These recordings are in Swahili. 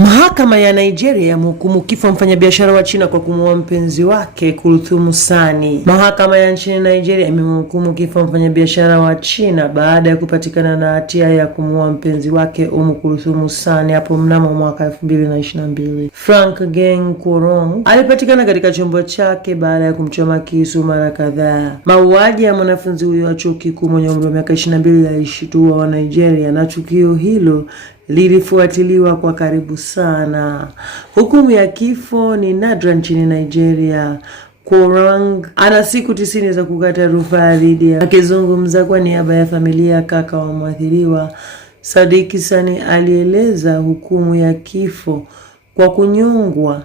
Mahakama ya Nigeria yamhukumu kifo mfanyabiashara wa China kwa kumuua mpenzi wake Kulthum Sani. Mahakama ya nchini Nigeria imemhukumu kifo mfanyabiashara wa China baada ya kupatikana na hatia ya kumuua mpenzi wake Kulthum Sani hapo mnamo mwaka 2022. Frank Geng Korong alipatikana katika chombo chake baada ya kumchoma kisu mara kadhaa. Mauaji ya mwanafunzi huyo wa chuo kikuu mwenye umri wa miaka 22 yalishtua wa Nigeria, na tukio hilo lilifuatiliwa kwa karibu sana. Hukumu ya kifo ni nadra nchini Nigeria. Korong ana siku 90 za kukata rufaa dhidi ya. Akizungumza kwa niaba ya familia kaka wa mwathiriwa, Sadiq Sani alieleza hukumu ya kifo kwa kunyongwa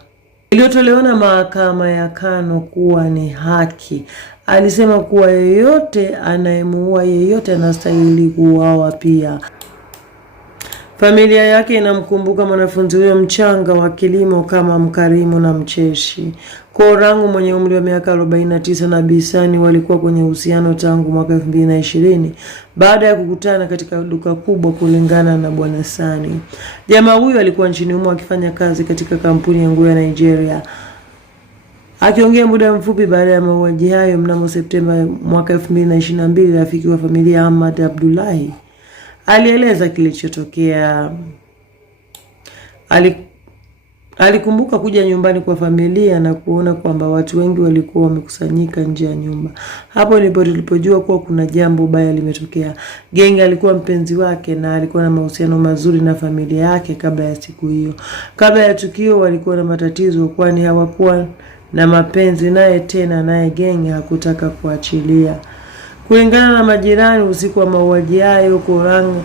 iliyotolewa na mahakama ya Kano kuwa ni haki. Alisema kuwa yeyote anayemuua yeyote anastahili kuuawa pia. Familia yake inamkumbuka mwanafunzi huyo mchanga wa kilimo kama mkarimu na mcheshi. Korong mwenye umri wa miaka 49 na Bi Sani walikuwa kwenye uhusiano tangu mwaka 2020 baada ya kukutana katika duka kubwa, kulingana na Bwana Sani. Jamaa huyo alikuwa nchini humo akifanya kazi katika kampuni ya nguo ya Nigeria. Akiongea muda mfupi baada ya mauaji hayo mnamo Septemba mwaka 2022, rafiki wa familia Ahmad Abdullahi alieleza kilichotokea. Alikumbuka kuja nyumbani kwa familia na kuona kwamba watu wengi walikuwa wamekusanyika nje ya nyumba. Hapo ndipo tulipojua kuwa kuna jambo baya limetokea. Geng alikuwa mpenzi wake na alikuwa na mahusiano mazuri na familia yake kabla ya siku hiyo. Kabla ya tukio walikuwa na matatizo, kwani hawakuwa na mapenzi naye Geng hakutaka kuachilia. Kulingana na majirani, usiku wa mauaji hayo, Korong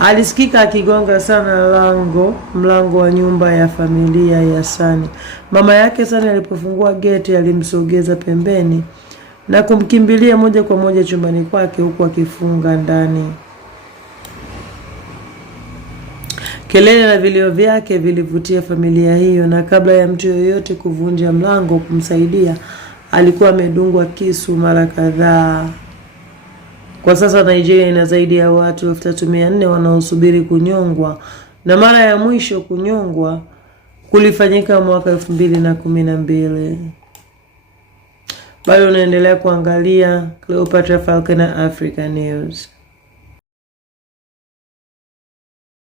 alisikika akigonga sana mlango wa nyumba ya familia ya Sani. Mama yake Sani alipofungua geti alimsogeza pembeni na kumkimbilia moja kwa moja chumbani kwake huku akifunga ndani. Kelele na vilio vyake vilivutia familia hiyo, na kabla ya mtu yoyote kuvunja mlango kumsaidia, alikuwa amedungwa kisu mara kadhaa. Kwa sasa Nigeria ina zaidi ya watu 3400 wanaosubiri kunyongwa, na mara ya mwisho kunyongwa kulifanyika mwaka 2012. Bado unaendelea kuangalia Cleopatra Falcon na Africa News.